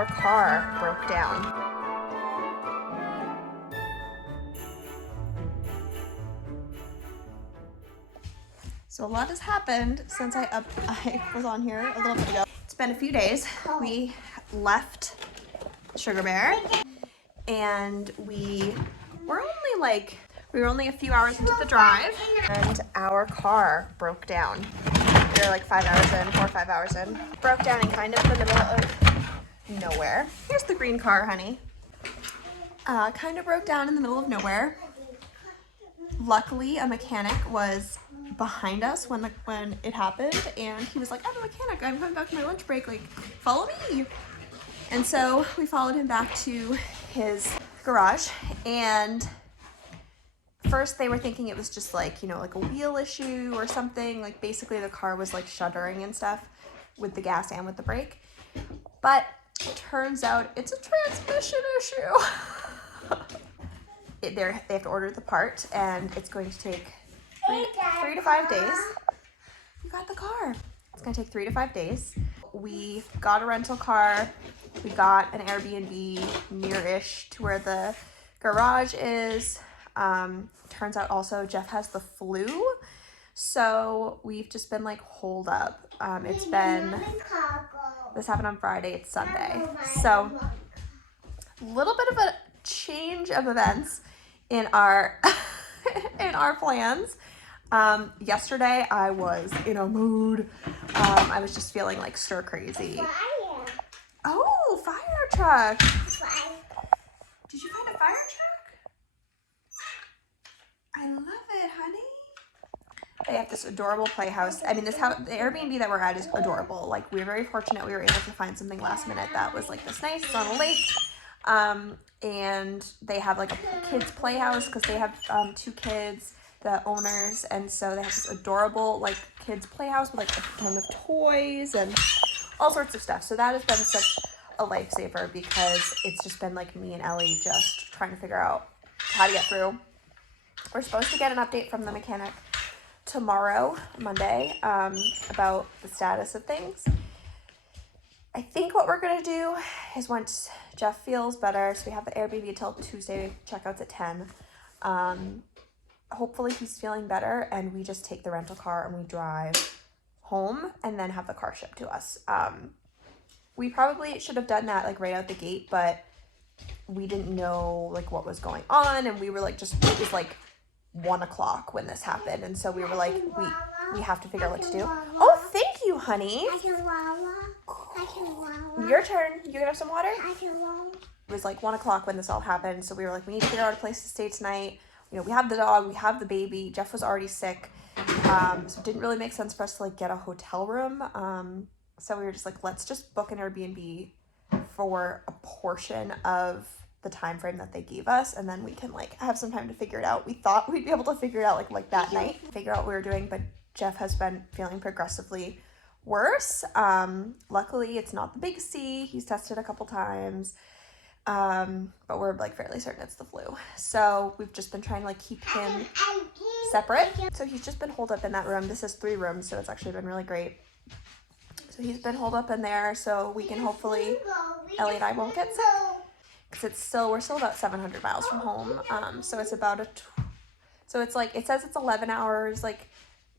our car broke down. So a lot has happened since I was on here a little bit ago. It's been a few days. We left Sugar Bear and we were only a few hours into the drive and our car broke down. We were like 5 hours in, 4 or 5 hours in. Broke down in kind of the middle of nowhere. Here's the green car, honey. Kind of broke down in the middle of nowhere. Luckily, a mechanic was behind us when it happened, and he was like, "I'm a mechanic. I'm coming back from my lunch break. Like, follow me." And so we followed him back to his garage, and first they were thinking it was just like, like a wheel issue or something. Like basically the car was like shuddering and stuff with the gas and with the brake. But it turns out it's a transmission issue. They have to order the part, and it's going to take 3 to 5 days. You got the car. It's going to take 3 to 5 days. We got a rental car. We got an Airbnb near-ish to where the garage is. Turns out also Jeff has the flu, so we've just been like holed up. This happened on Friday, it's Sunday. So a little bit of a change of events in our in our plans. Yesterday I was in a mood. I was just feeling like stir crazy. Oh, fire truck. Did you find a fire truck? I love it, honey. They have this adorable playhouse. I mean, the Airbnb that we're at is adorable. Like, we're very fortunate we were able to find something last minute that was like this nice. It's on a lake. And they have like a kids playhouse because they have 2 kids, the owners, and so they have this adorable like kids playhouse with like a ton of toys and all sorts of stuff. So that has been such a lifesaver because it's just been like me and Ellie just trying to figure out how to get through. We're supposed to get an update from the mechanic tomorrow, Monday, about the status of things. I think what we're gonna do is once Jeff feels better, so we have the Airbnb until Tuesday, checkouts at 10. Hopefully he's feeling better and we just take the rental car and we drive home and then have the car shipped to us. We probably should have done that like right out the gate, but we didn't know like what was going on, and we were like it was like 1 o'clock when this happened, and so we were like we have to figure out what to do. Oh, thank you, honey. Your turn. You gonna have some water? It was like 1 o'clock when this all happened, so we were like, we need to figure out a place to stay tonight. We have the dog, we have the baby. Jeff was already sick, so it didn't really make sense for us to like get a hotel room. So we were just like, let's just book an Airbnb for a portion of the time frame that they gave us, and then we can like have some time to figure it out. We thought we'd be able to figure it out like that night, figure out what we were doing, but Jeff has been feeling progressively worse. Luckily it's not the big C. He's tested a couple times, but we're like fairly certain it's the flu. So we've just been trying to like keep him separate. So he's just been holed up in that room. This is 3 rooms, so it's actually been really great. So he's been holed up in there, so we can hopefully, Ellie and I won't get sick, because we're still about 700 miles from home. So it's about so it's like, it says it's 11 hours, like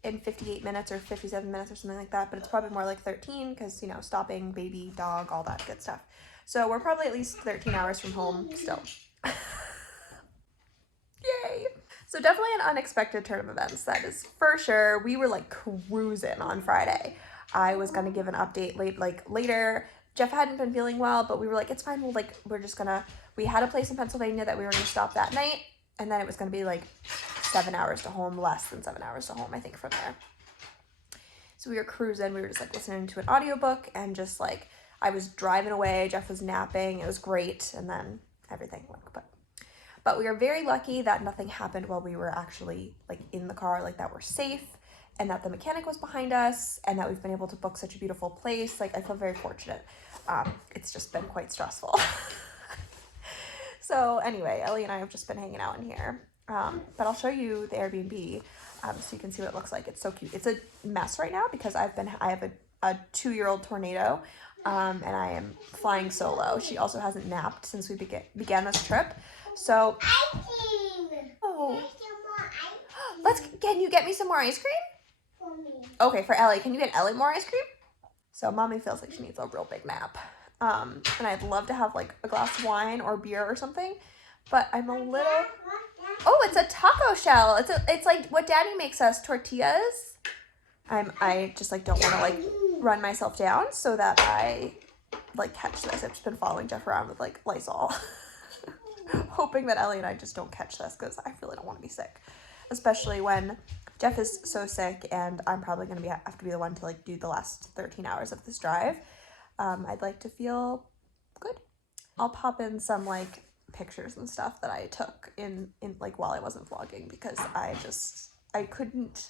in 58 minutes or 57 minutes or something like that, but it's probably more like 13 because, stopping, baby, dog, all that good stuff. So we're probably at least 13 hours from home still. Yay. So definitely an unexpected turn of events, that is for sure. We were like cruising on Friday. I was going to give an update later. Jeff hadn't been feeling well, but we were like, it's fine. We had a place in Pennsylvania that we were going to stop that night. And then it was going to be like 7 hours to home, less than 7 hours to home, I think, from there. So we were cruising. We were just like listening to an audiobook and just like, I was driving away. Jeff was napping. It was great. And then everything went. But we were very lucky that nothing happened while we were actually like in the car, like that we're safe, and that the mechanic was behind us, and that we've been able to book such a beautiful place. Like, I feel very fortunate. It's just been quite stressful. So anyway, Ellie and I have just been hanging out in here. But I'll show you the Airbnb so you can see what it looks like. It's so cute. It's a mess right now because I have a 2-year-old tornado and I am flying solo. She also hasn't napped since we began this trip. So, oh, can you get me some more ice cream? For me. Okay, for Ellie. Can you get Ellie more ice cream? So mommy feels like she needs a real big nap. And I'd love to have like a glass of wine or beer or something, but I'm a little, oh, it's a taco shell. It's like what Daddy makes us, tortillas. I just like don't want to like run myself down so that I like catch this. I've just been following Jeff around with like Lysol, hoping that Ellie and I just don't catch this because I really don't want to be sick, especially when Jeff is so sick and I'm probably going to have to be the one to like do the last 13 hours of this drive. I'd like to feel good. I'll pop in some like pictures and stuff that I took in like while I wasn't vlogging because I couldn't,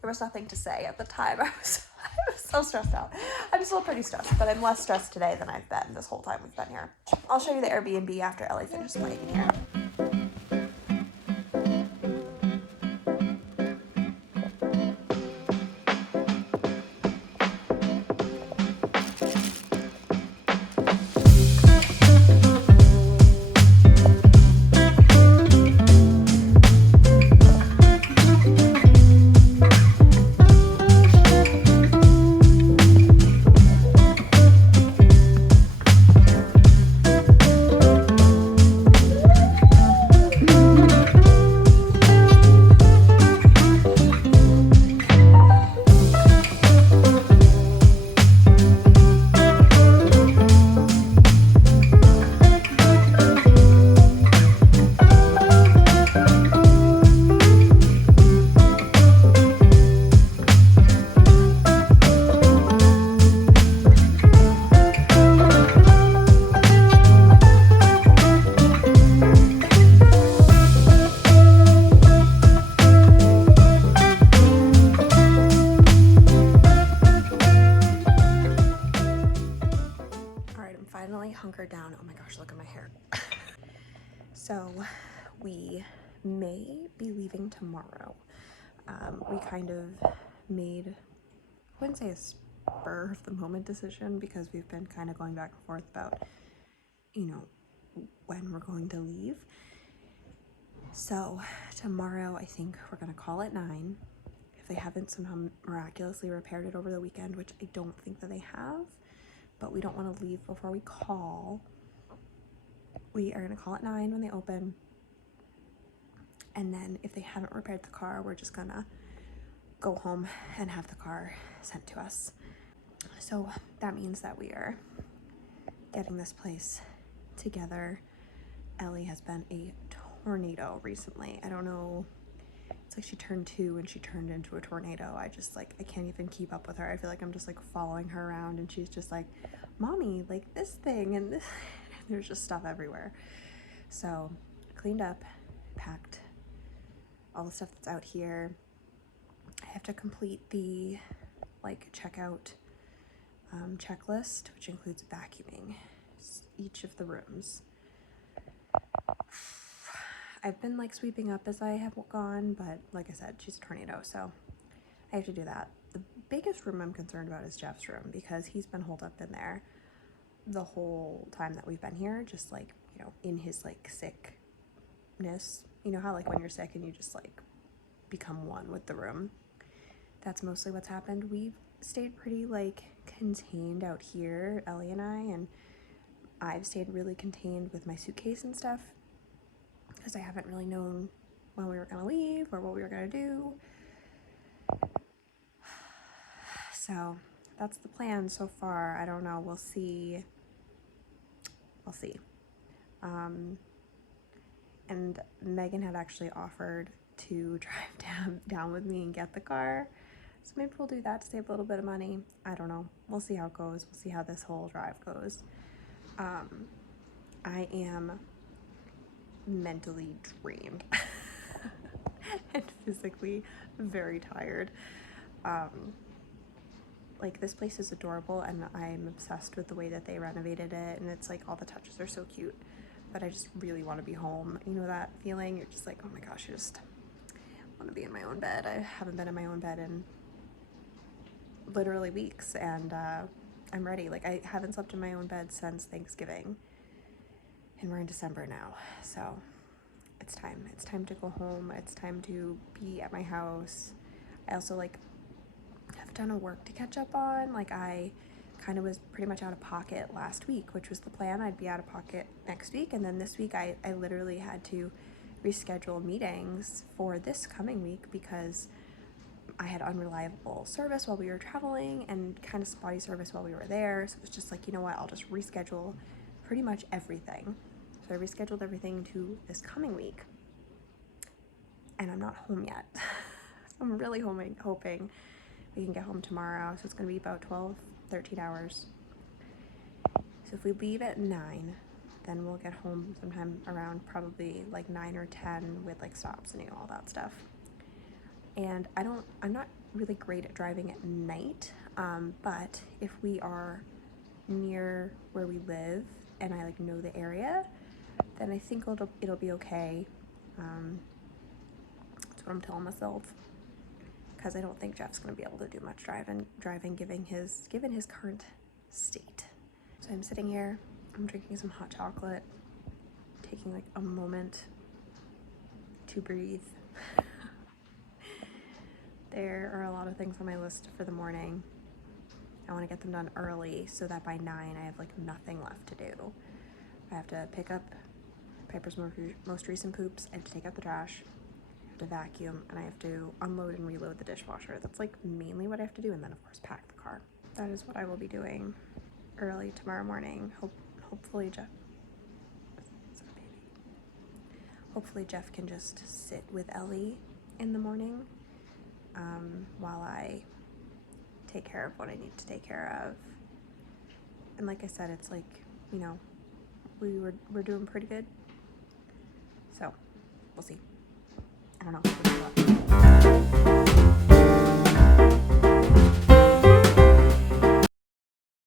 there was nothing to say at the time. I was so stressed out. I'm still pretty stressed, but I'm less stressed today than I've been this whole time we've been here. I'll show you the Airbnb after Ellie finishes playing in here. Hunkered down. Oh my gosh, look at my hair. So we may be leaving tomorrow. We kind of made, I wouldn't say a spur of the moment decision because we've been kind of going back and forth about, you know, when we're going to leave. So tomorrow I think we're gonna call at 9. If they haven't somehow miraculously repaired it over the weekend, which I don't think that they have, but we don't want to leave before we call. We are going to call at 9 when they open. And then if they haven't repaired the car, we're just going to go home and have the car sent to us. So that means that we are getting this place together. Ellie has been a tornado recently. I don't know. It's like she turned 2 and she turned into a tornado. I can't even keep up with her. I feel like I'm just like following her around and she's just like, Mommy, like this thing and this. There's just stuff everywhere. So cleaned up, packed all the stuff that's out here. I have to complete the like checkout checklist, which includes vacuuming each of the rooms. I've been like sweeping up as I have gone, but like I said, she's a tornado, so I have to do that. The biggest room I'm concerned about is Jeff's room because he's been holed up in there the whole time that we've been here, just like, you know, in his like sickness. You know how like when you're sick and you just like become one with the room? That's mostly what's happened. We've stayed pretty like contained out here, Ellie and I, and I've stayed really contained with my suitcase and stuff because I haven't really known when we were gonna leave or what we were gonna do. So that's the plan so far. I don't know. We'll see. We'll see. And Megan had actually offered to drive down with me and get the car. So maybe we'll do that to save a little bit of money. I don't know. We'll see how it goes. We'll see how this whole drive goes. I am mentally drained and physically very tired. Like this place is adorable and I'm obsessed with the way that they renovated it, and it's like all the touches are so cute, but I just really want to be home. You know that feeling? You're just like, oh my gosh, I just want to be in my own bed. I haven't been in my own bed in literally weeks, and I'm ready. Like, I haven't slept in my own bed since Thanksgiving, and we're in December now, so it's time. It's time to go home. It's time to be at my house. I also, like, have a ton of work to catch up on. Like, I kind of was pretty much out of pocket last week, which was the plan. I'd be out of pocket next week, and then this week I literally had to reschedule meetings for this coming week because I had unreliable service while we were traveling and kind of spotty service while we were there. So it was just like, you know what, I'll just reschedule pretty much everything. So I rescheduled everything to this coming week, and I'm not home yet. I'm really hoping we can get home tomorrow. So it's gonna be about 12, 13 hours. So if we leave at 9, then we'll get home sometime around probably like 9 or 10 with like stops and all that stuff. And I'm not really great at driving at night, but if we are near where we live and I like know the area, then I think it'll be okay. That's what I'm telling myself, because I don't think Jeff's gonna be able to do much driving given his current state. So I'm sitting here, I'm drinking some hot chocolate, taking like a moment to breathe. There are a lot of things on my list for the morning. I want to get them done early so that by 9 I have like nothing left to do. I have to pick up Piper's most recent poops, I have to take out the trash, I have to vacuum, and I have to unload and reload the dishwasher. That's like mainly what I have to do, and then of course pack the car. That is what I will be doing early tomorrow morning. Hopefully Jeff can just sit with Ellie in the morning while I take care of what I need to take care of. And like I said, it's like, you know, we're doing pretty good. So we'll see. I don't know.